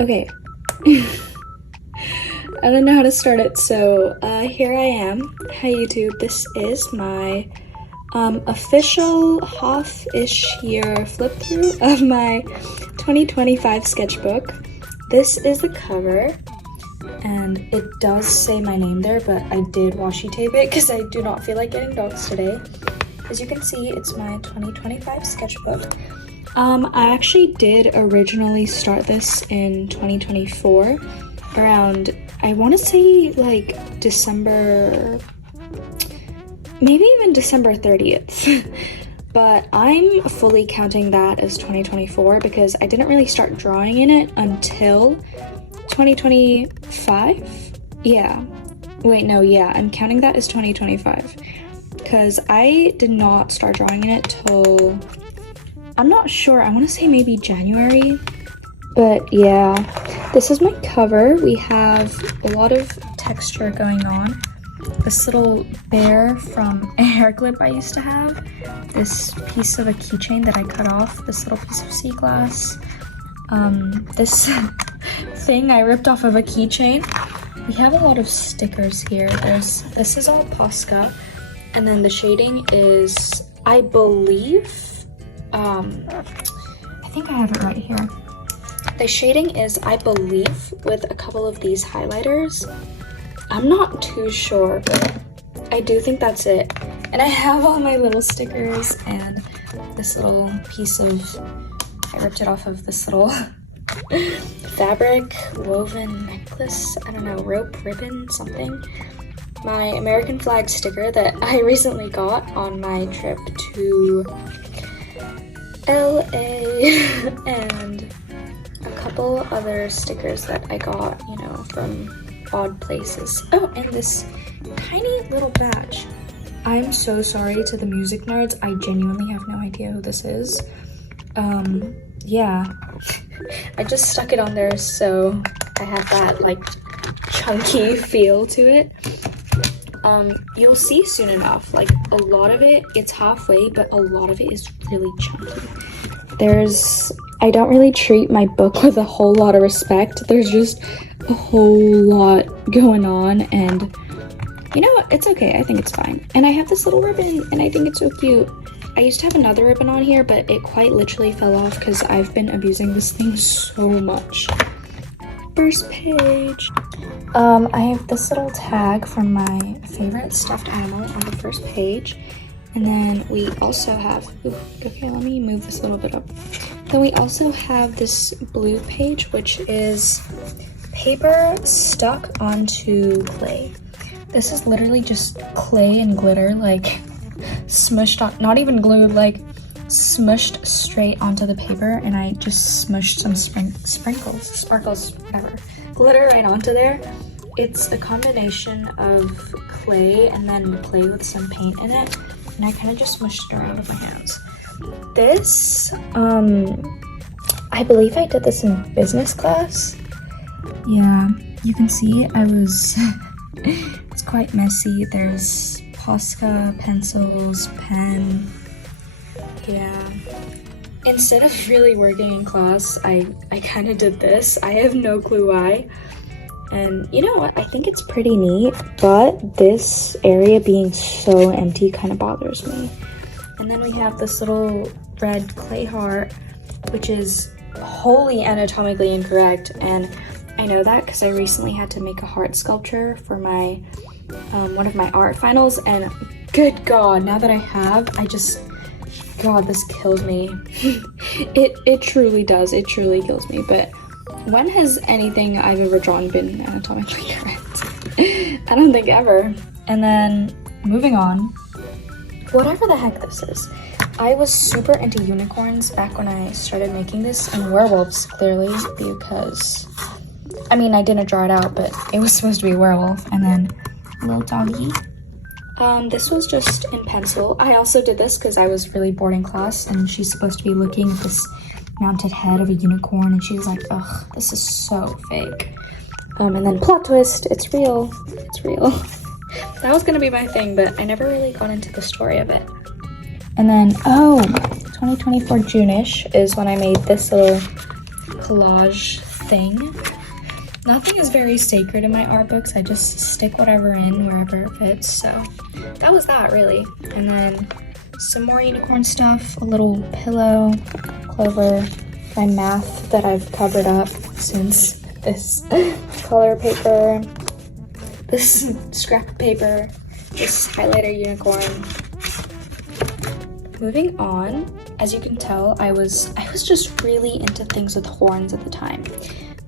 Okay. I don't know how to start it, so here I am. Hi YouTube, this is my official half-ish year flip through of my 2025 sketchbook. This is the cover, and it does say my name there, but I did washi tape it because I do not feel like getting dogs today. As you can see, it's my 2025 sketchbook. I actually did originally start this in 2024, around, I want to say like December, maybe even December 30th. But I'm fully counting that as 2024 because I didn't really start drawing in it until 2025. Yeah. Wait, no, yeah, I'm counting that as 2025 because I did not start drawing in it till, I'm not sure, I want to say maybe January. But yeah, this is my cover. We have a lot of texture going on. This little bear from a hair clip I used to have. This piece of a keychain that I cut off. This little piece of sea glass. This thing I ripped off of a keychain. We have a lot of stickers here. This is all Posca. And then the shading is, I believe, I think I have it right here. The shading is, I believe, with a couple of these highlighters. I'm not too sure, but I do think that's it. And I have all my little stickers and this little piece of, I ripped it off of this little fabric woven necklace. I don't know, rope, ribbon, something. My American flag sticker that I recently got on my trip to LA and a couple other stickers that I got, you know, from odd places. Oh, and this tiny little badge. I'm so sorry to the music nerds. I genuinely have no idea who this is. Yeah. I just stuck it on there so I have that like chunky feel to it. You'll see soon enough, like a lot of it, it's halfway, but a lot of it is really chunky. I don't really treat my book with a whole lot of respect. There's just a whole lot going on, and you know what, it's okay, I think it's fine. And I have this little ribbon and I think it's so cute. I used to have another ribbon on here, but it quite literally fell off because I've been abusing this thing so much. First page. I have this little tag from my favorite stuffed animal on the first page. And then we also have, okay, let me move this a little bit up. Then we also have this blue page, which is paper stuck onto clay. This is literally just clay and glitter, like smushed on, not even glued, like smushed straight onto the paper, and I just smushed some sparkles, whatever, glitter right onto there. It's a combination of clay and then clay with some paint in it, and I kind of just smushed it around with my hands. This, I believe I did this in business class. Yeah, you can see I was, it's quite messy. There's Posca, pencils, pen, yeah. Instead of really working in class, I kind of did this. I have no clue why. And you know what, I think it's pretty neat, but this area being so empty kind of bothers me. And then we have this little red clay heart, which is wholly anatomically incorrect, and I know that because I recently had to make a heart sculpture for my one of my art finals, and good god, now that I have, god, this kills me. it truly does, it truly kills me. But when has anything I've ever drawn been anatomically correct? I don't think ever. And then moving on, whatever the heck this is. I was super into unicorns back when I started making this, and werewolves, clearly, because, I mean, I didn't draw it out, but it was supposed to be a werewolf. And then a little doggy. This was just in pencil. I also did this because I was really bored in class, and she's supposed to be looking at this mounted head of a unicorn, and she's like, ugh, this is so fake. And then plot twist, it's real, it's real. That was gonna be my thing, but I never really got into the story of it. And then, 2024 June-ish is when I made this little collage thing. Nothing is very sacred in my art books. I just stick whatever in wherever it fits. So that was that, really. And then some more unicorn stuff, a little pillow, Clover, my math that I've covered up since this color paper, this scrap paper, this highlighter unicorn. Moving on, as you can tell, I was just really into things with horns at the time.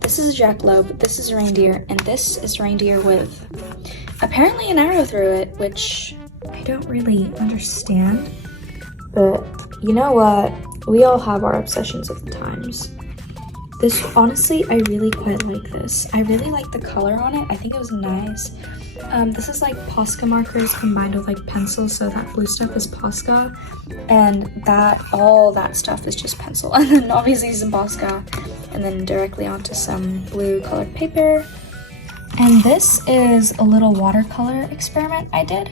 This is a jackalope, this is a reindeer, and this is a reindeer with apparently an arrow through it, which I don't really understand. But you know what? We all have our obsessions at the times. This, honestly, I really quite like this. I really like the color on it. I think it was nice. This is like Posca markers combined with like pencils, so that blue stuff is Posca, and all that stuff is just pencil. And then obviously some Posca, and then directly onto some blue colored paper. And this is a little watercolor experiment I did.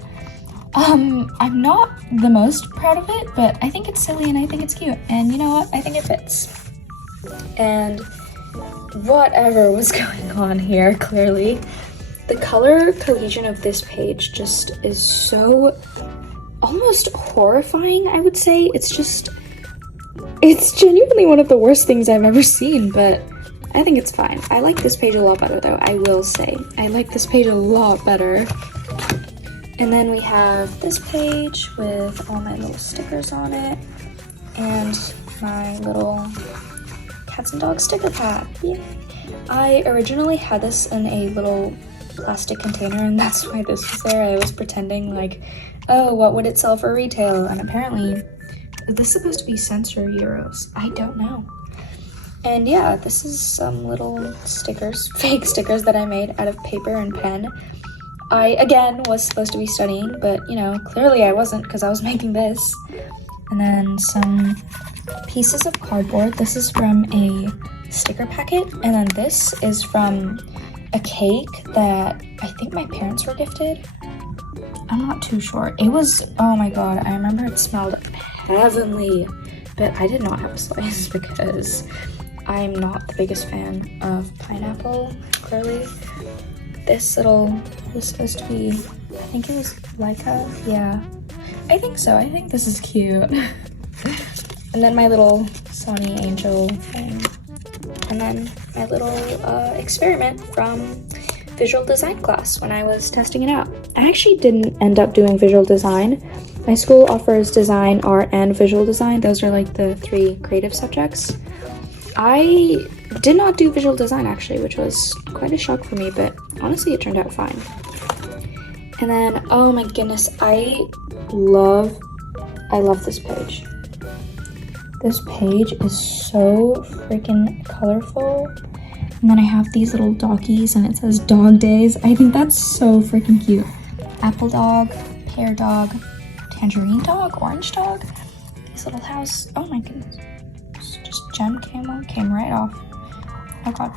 I'm not the most proud of it, but I think it's silly and I think it's cute. And you know what? I think it fits. And whatever was going on here, clearly, the color cohesion of this page just is so almost horrifying, I would say. It's genuinely one of the worst things I've ever seen, but I think it's fine. I like this page a lot better, though, I will say. I like this page a lot better. And then we have this page with all my little stickers on it, and my little cats and dogs sticker pack. Yay. I originally had this in a little plastic container, and that's why this was there. I was pretending like, oh, what would it sell for retail? And apparently, this is supposed to be censor euros. I don't know. And yeah, this is some little stickers, fake stickers that I made out of paper and pen. I, again, was supposed to be studying, but, you know, clearly I wasn't because I was making this. And then some pieces of cardboard. This is from a sticker packet, and then this is from a cake that I think my parents were gifted. I'm not too sure. It was, oh my god, I remember it smelled heavenly, but I did not have a slice because I'm not the biggest fan of pineapple, clearly. This was supposed to be, I think it was Leica, yeah. I think so, I think this is cute. And then my little Sonny Angel thing. And then my little experiment from visual design class when I was testing it out. I actually didn't end up doing visual design. My school offers design, art, and visual design. Those are like the 3 creative subjects. I did not do visual design actually, which was quite a shock for me, but honestly it turned out fine. And then, oh my goodness, I love this page. This page is so freaking colorful. And then I have these little doggies and it says dog days. I think that's so freaking cute. Apple dog, pear dog, tangerine dog, orange dog. These little house, oh my goodness. Just gem came right off. Oh god.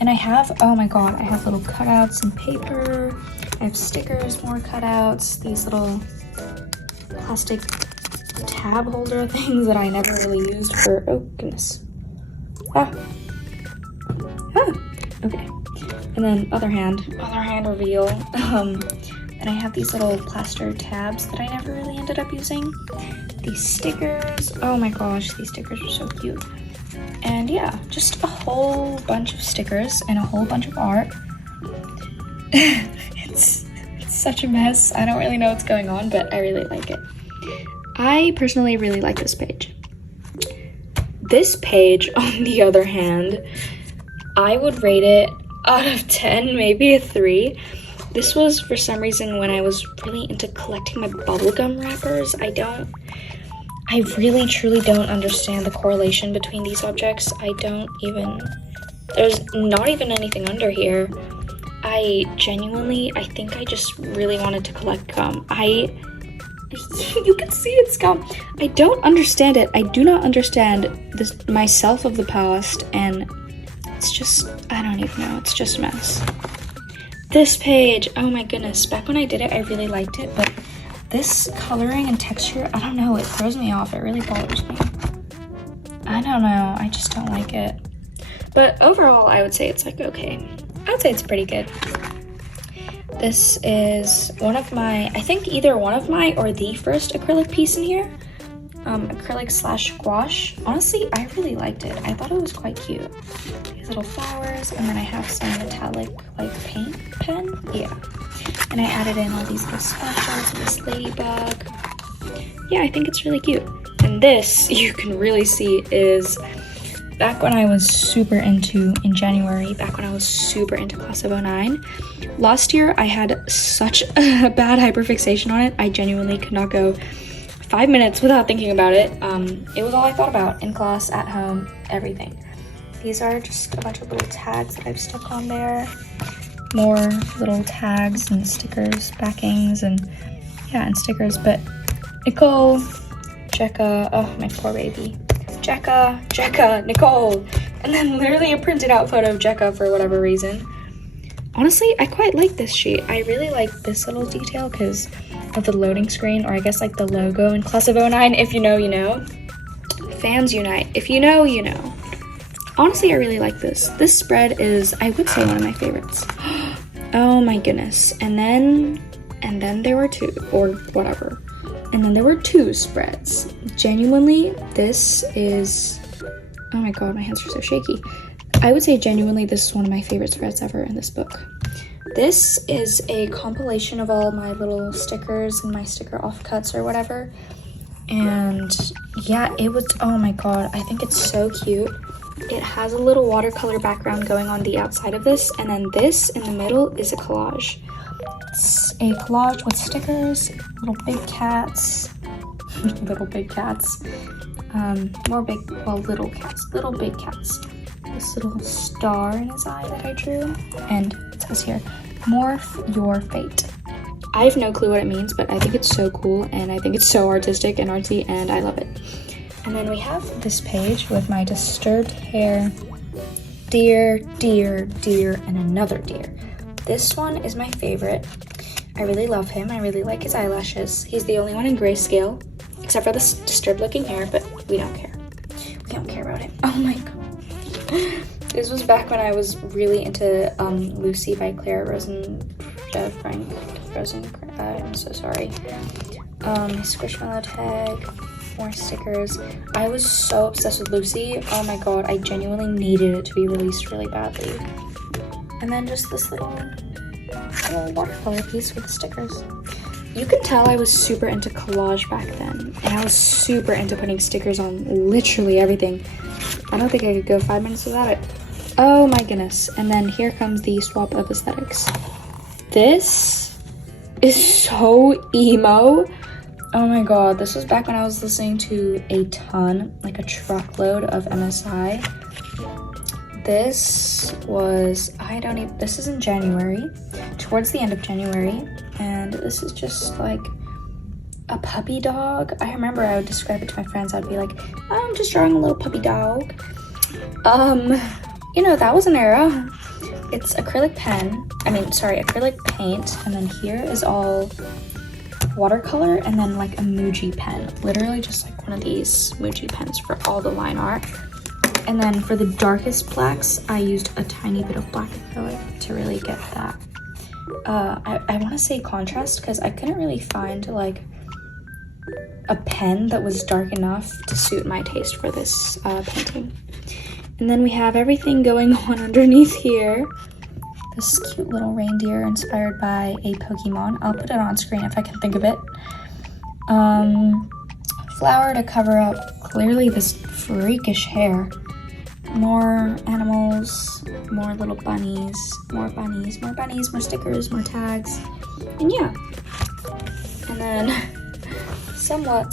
And I have, oh my god, I have little cutouts and paper. I have stickers, more cutouts, these little plastic tab holder things that I never really used for, oh goodness. Okay. And then other hand reveal. And I have these little plaster tabs that I never really ended up using. These stickers, oh my gosh, these stickers are so cute. And yeah, just a whole bunch of stickers and a whole bunch of art. It's such a mess. I don't really know what's going on, but I really like it. I personally really like this page. This page, on the other hand, I would rate it out of 10, maybe a 3. This was, for some reason, when I was really into collecting my bubblegum wrappers. I really, truly don't understand the correlation between these objects. There's not even anything under here. I think I just really wanted to collect gum. You can see it's gum. I don't understand it. I do not understand this myself of the past, and it's just, I don't even know. It's just a mess. This page, oh my goodness. Back when I did it, I really liked it, but this coloring and texture, I don't know, it throws me off. It really bothers me. I don't know. I just don't like it. But overall, I would say it's like okay. I would say it's pretty good. This is one of my, I think either one of my or the first acrylic piece in here. Acrylic slash gouache. Honestly, I really liked it. I thought it was quite cute. These little flowers, and then I have some metallic like paint pen. Yeah. And I added in all these little sparkles and this ladybug. Yeah, I think it's really cute. And this, you can really see, is back when I was super into, in January, back when I was super into Class of 09. Last year, I had such a bad hyperfixation on it. I genuinely could not go 5 minutes without thinking about it. It was all I thought about in class, at home, everything. These are just a bunch of little tags that I've stuck on there. More little tags and stickers, backings, and yeah, and stickers. But Nicole, Jekka, oh my poor baby. Jekka, Nicole. And then literally a printed out photo of Jekka for whatever reason. Honestly, I quite like this sheet. I really like this little detail because of the loading screen, or I guess like the logo in Class of 09. If you know, you know. Fans unite. If you know, you know. Honestly, I really like this. This spread is, I would say, one of my favorites. Oh my goodness. And then there were two, or whatever. And then there were two spreads. Genuinely, this is, oh my god, my hands are so shaky. I would say genuinely this is one of my favorite spreads ever in this book. This is a compilation of all my little stickers and my sticker offcuts or whatever. And yeah, it was, oh my god, I think it's so cute. It has a little watercolor background going on the outside of this, and then this in the middle is a collage. It's a collage with stickers, little big cats, little big cats, more big, well, little cats, little big cats. This little star in his eye that I drew, and it says here, morph your fate. I have no clue what it means, but I think it's so cool, and I think it's so artistic and artsy, and I love it. And then we have this page with my disturbed hair, deer, deer, deer, and another deer. This one is my favorite. I really love him. I really like his eyelashes. He's the only one in grayscale, except for this disturbed looking hair, but we don't care. We don't care about him. Oh my god. This was back when I was really into Lucy by Clara Frank. I'm so sorry. Squishmallow tag, more stickers. I was so obsessed with Lucy. Oh my god, I genuinely needed it to be released really badly. And then just this little watercolor piece with the stickers. You can tell I was super into collage back then, and I was super into putting stickers on literally everything. I don't think I could go 5 minutes without it. Oh my goodness. And then here comes the swap of aesthetics. This is so emo. Oh my god, this was back when I was listening to a ton, like a truckload of MSI. This was, this is in January, towards the end of January, and this is just like a puppy dog. I remember I would describe it to my friends. I'd be like, I'm just drawing a little puppy dog. You know, that was an era. It's acrylic acrylic paint, and then here is all watercolor, and then like a Muji pen. Literally just like one of these Muji pens for all the line art. And then for the darkest blacks, I used a tiny bit of black acrylic to really get that. I want to say contrast, because I couldn't really find like a pen that was dark enough to suit my taste for this painting. And then we have everything going on underneath here. This cute little reindeer inspired by a Pokemon. I'll put it on screen if I can think of it. Flower to cover up clearly this freakish hair. More animals, more little bunnies, more bunnies, more bunnies, more stickers, more tags. And yeah. And then somewhere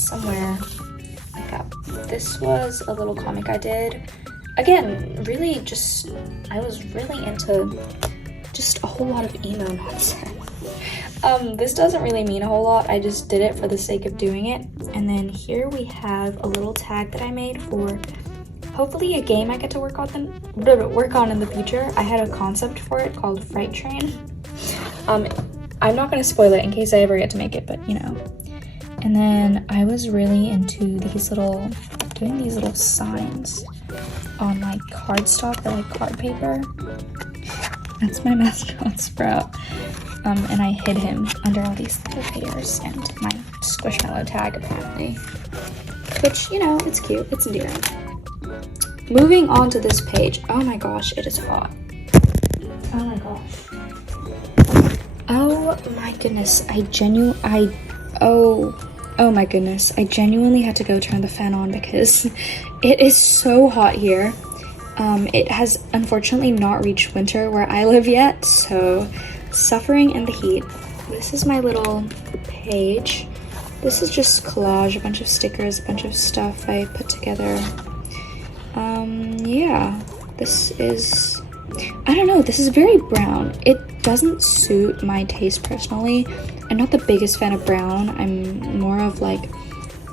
like that. This was a little comic I did. Again, really just, I was really into just a whole lot of emo nonsense. This doesn't really mean a whole lot. I just did it for the sake of doing it. And then here we have a little tag that I made for hopefully a game I get to work on in the future. I had a concept for it called Fright Train. I'm not going to spoil it in case I ever get to make it, but you know. And then I was really into doing these little signs. on like cardstock or like card paper. That's my mascot Sprout. And I hid him under all these little hairs and my Squishmallow tag apparently. Which, you know, it's cute, it's endearing. Moving on to this page. Oh my gosh, it is hot. Oh my gosh. Oh my goodness, oh my goodness, I genuinely had to go turn the fan on because it is so hot here. It has unfortunately not reached winter where I live yet, so suffering in the heat. This is my little page. This is just collage, a bunch of stickers, a bunch of stuff I put together. Yeah, this is, I don't know, this is very brown. It doesn't suit my taste personally. I'm not the biggest fan of brown. I'm more of like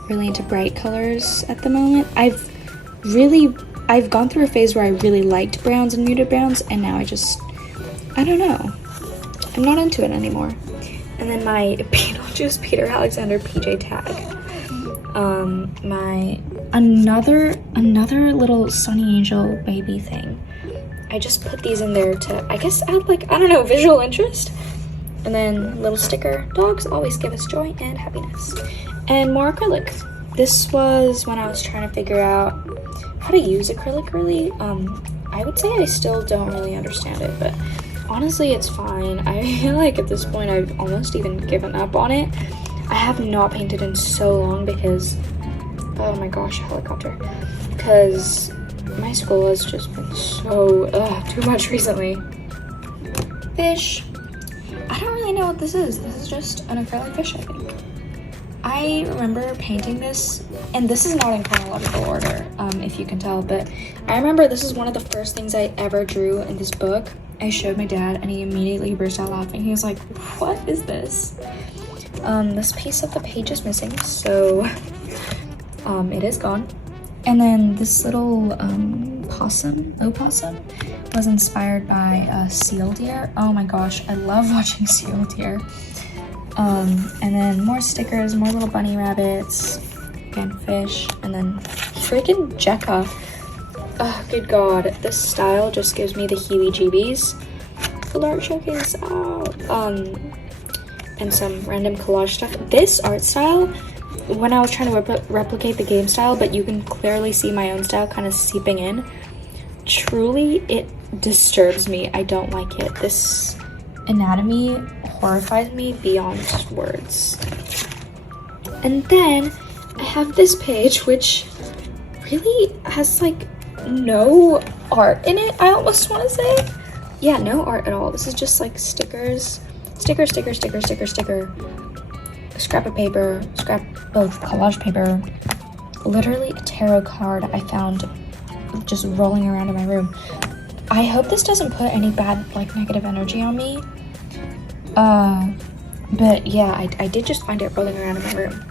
really into bright colors at the moment. I've gone through a phase where I really liked browns and muted browns, and now I don't know. I'm not into it anymore. And then my Beetlejuice Peter Alexander PJ tag. My another little Sunny Angel baby thing. I just put these in there to, I guess, add like, I don't know, visual interest. And then little sticker, dogs always give us joy and happiness. And more acrylic. This was when I was trying to figure out how to use acrylic really. I would say I still don't really understand it, but honestly it's fine. I feel like at this point I've almost even given up on it. I have not painted in so long because, oh my gosh, helicopter. Because my school has just been so, too much recently. Fish. I don't really know what this is. This is just an acrylic fish, I think. I remember painting this, and this is not in chronological order, if you can tell, but I remember this is one of the first things I ever drew in this book. I showed my dad, and he immediately burst out laughing. He was like, what is this? This piece of the page is missing, so it is gone. And then this little opossum was inspired by a seal deer. Oh my gosh, I love watching seal deer. And then more stickers, more little bunny rabbits, again fish, and then freaking Jekka. Oh, good god, this style just gives me the heebie-jeebies. Full art showcase out. And some random collage stuff. This art style, when I was trying to replicate the game style, but you can clearly see my own style kind of seeping in, truly it disturbs me. I don't like it. This anatomy horrifies me beyond words. And then I have this page which really has like no art in it, I almost want to say. Yeah, no art at all. This is just like stickers, sticker, a scrap of paper, scrap of collage paper, literally a tarot card I found just rolling around in my room. I hope this doesn't put any bad, like, negative energy on me. But yeah, I did just find it rolling around in my room.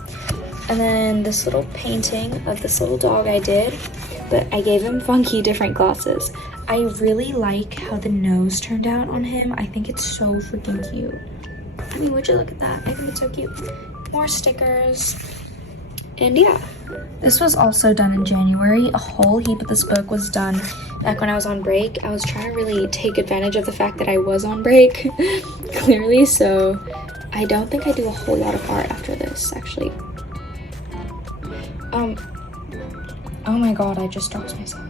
And then this little painting of this little dog I did, but I gave him funky different glasses. I really like how the nose turned out on him. I think it's so freaking cute. I mean, would you look at that? I think it's so cute. More stickers. And yeah, this was also done in January. A whole heap of this book was done back when I was on break. I was trying to really take advantage of the fact that I was on break, clearly, so I don't think I do a whole lot of art after this, actually. Oh my god, I just doxed myself.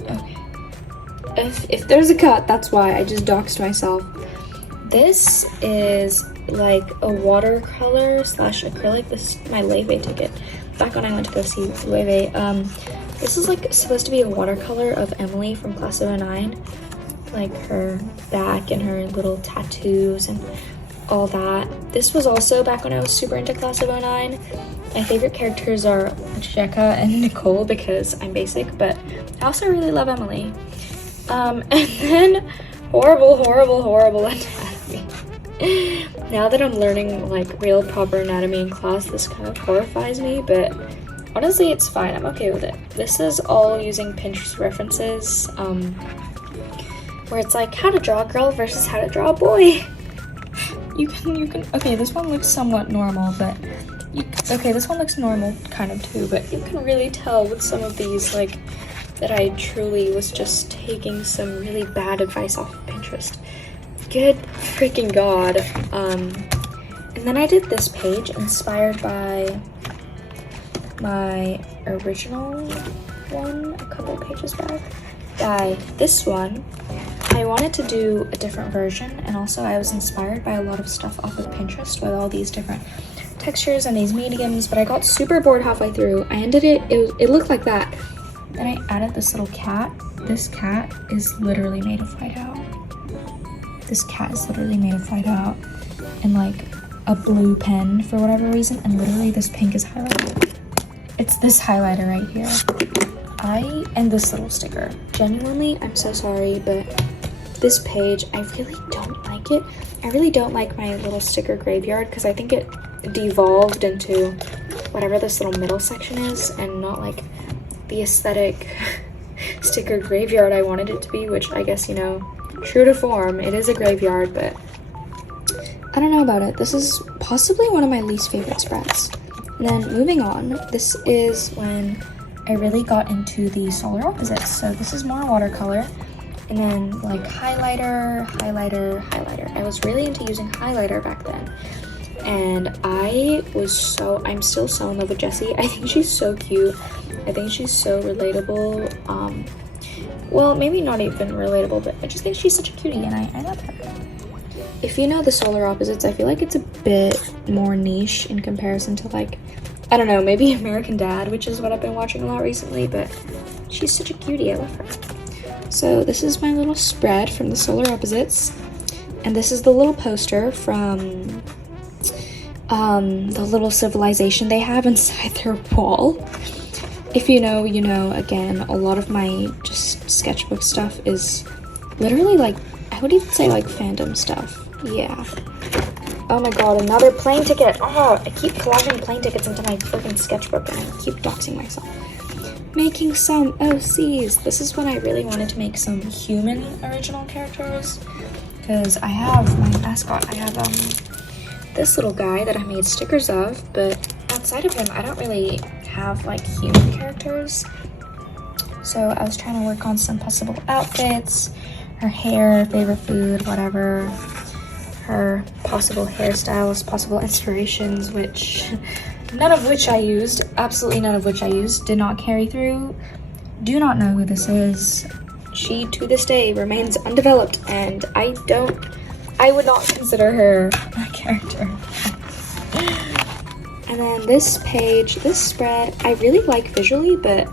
Okay. If there's a cut, that's why. I just doxed myself. This is like a watercolor / acrylic. This is my Leve ticket. Back when I went to go see Leve. This is like supposed to be a watercolor of Emily from class of 09. Like her back and her little tattoos and all that. This was also back when I was super into class of 09. My favorite characters are Jekka and Nicole because I'm basic, but I also really love Emily. And then horrible anatomy. Now that I'm learning like real proper anatomy in class, this kind of horrifies me, but honestly it's fine. I'm okay with it. This is all using Pinterest references, where it's like how to draw a girl versus how to draw a boy. You can okay, this one looks somewhat normal, but Okay, this one looks normal kind of too, but you can really tell with some of these, like, that I truly was just taking some really bad advice off of Pinterest. Good freaking God. And then I did this page inspired by my original one a couple pages back. This one, I wanted to do a different version, and also I was inspired by a lot of stuff off of Pinterest with all these different textures and these mediums, but I got super bored halfway through. I ended it looked like that. Then I added this little cat. This cat is literally made of whiteout. This cat is literally made of whiteout and like a blue pen for whatever reason, and literally this pink is highlighted. It's this highlighter right here. And this little sticker. Genuinely, I'm so sorry, but this page, I really don't like it. I really don't like my little sticker graveyard because I think it devolved into whatever this little middle section is and not like the aesthetic sticker graveyard I wanted it to be, which I guess, you know, true to form, it is a graveyard, but I don't know about it. This is possibly one of my least favorite spreads. And then moving on, this is when I really got into the solar opposites. So this is more watercolor, and then like highlighter. I was really into using highlighter back then, and I'm still so in love with Jessie. I think she's so cute. I think she's so relatable. Well, maybe not even relatable, but I just think she's such a cutie, and I love her. If you know the solar opposites, I feel like it's a bit more niche in comparison to, like, I don't know, maybe American Dad, which is what I've been watching a lot recently, but she's such a cutie. I love her. So this is my little spread from the solar opposites, and this is the little poster from the little civilization they have inside their wall. If you know, you know. Again, a lot of my just sketchbook stuff is literally like, I would even say like fandom stuff. Yeah. Oh my god, another plane ticket. Oh, I keep collaging plane tickets into my freaking sketchbook and I keep doxing myself. Making some OCs. This is when I really wanted to make some human original characters, because I have my mascot. I have this little guy that I made stickers of, but outside of him, I don't really have like human characters. So I was trying to work on some possible outfits, her hair, favorite food, whatever, her possible hairstyles, possible inspirations, which none of which I used, absolutely none of which I used, did not carry through. Do not know who this is. She, to this day, remains undeveloped, and I would not consider her a character. And then this page, this spread, I really like visually, but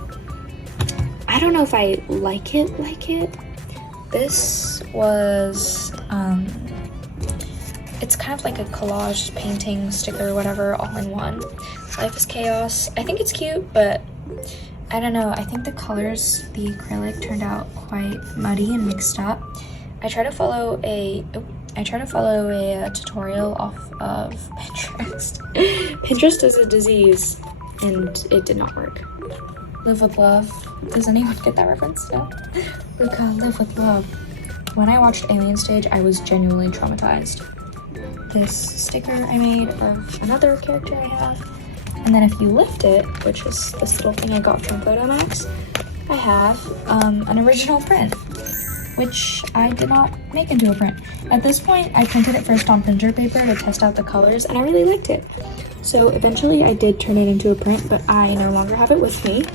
I don't know if I like it. This was, it's kind of like a collage painting sticker, whatever, all in one. Life is Chaos. I think it's cute, but I don't know. I think the colors, the acrylic, turned out quite muddy and mixed up. I try to follow a tutorial off of Pinterest. Pinterest is a disease, and it did not work. Live with love. Does anyone get that reference? No? Luca, live with love. When I watched Alien Stage, I was genuinely traumatized. This sticker I made of another character I have, and then if you lift it, which is this little thing I got from Photomax, I have an original print, which I did not make into a print. At this point, I printed it first on printer paper to test out the colors, and I really liked it. So eventually I did turn it into a print, but I no longer have it with me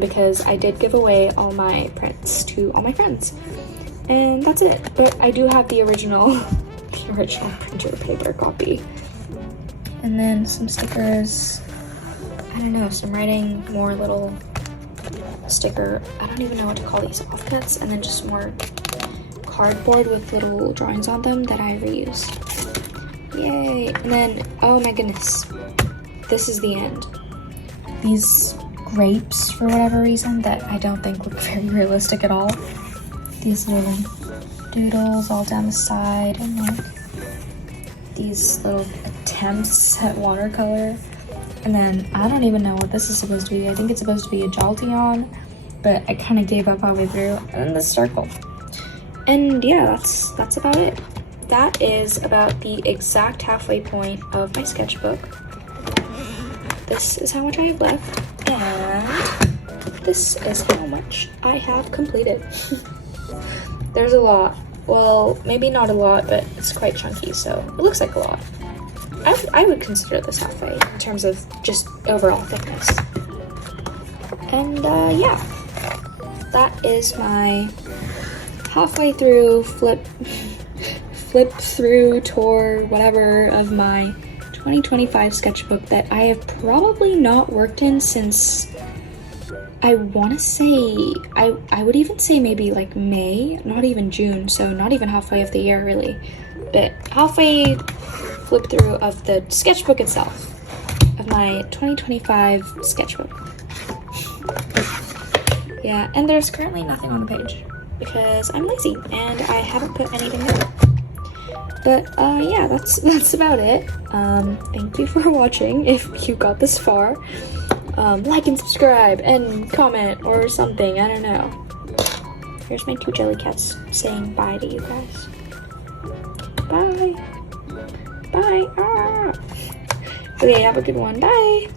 because I did give away all my prints to all my friends. And that's it. But I do have the original printer paper copy. And then some stickers, I don't know, some writing, more little sticker, I don't even know what to call these, offcuts, and then just more cardboard with little drawings on them that I reused. Yay! And then, oh my goodness, this is the end. These grapes, for whatever reason, that I don't think look very realistic at all. These little doodles all down the side, and like these little attempts at watercolor. And then I don't even know what this is supposed to be. I think it's supposed to be a Jolteon, but I kind of gave up halfway through. And then the circle. And yeah, that's about it. That is about the exact halfway point of my sketchbook. this is how much I have left, and this is how much I have completed. There's a lot. Well, maybe not a lot, but it's quite chunky, so it looks like a lot. I would consider this halfway in terms of just overall thickness. And yeah, that is my halfway through flip through tour, whatever, of my 2025 sketchbook that I have probably not worked in since, I want to say, I would even say maybe like May, not even June, so not even halfway of the year really, but halfway flip through of the sketchbook itself, of my 2025 sketchbook. Yeah, and there's currently nothing on the page because I'm lazy and I haven't put anything there. But yeah, that's about it. Thank you for watching if you got this far. Like and subscribe and comment or something, I don't know. Here's my 2 jelly cats saying bye to you guys. Bye. Bye. Ah. Okay, have a good one. Bye.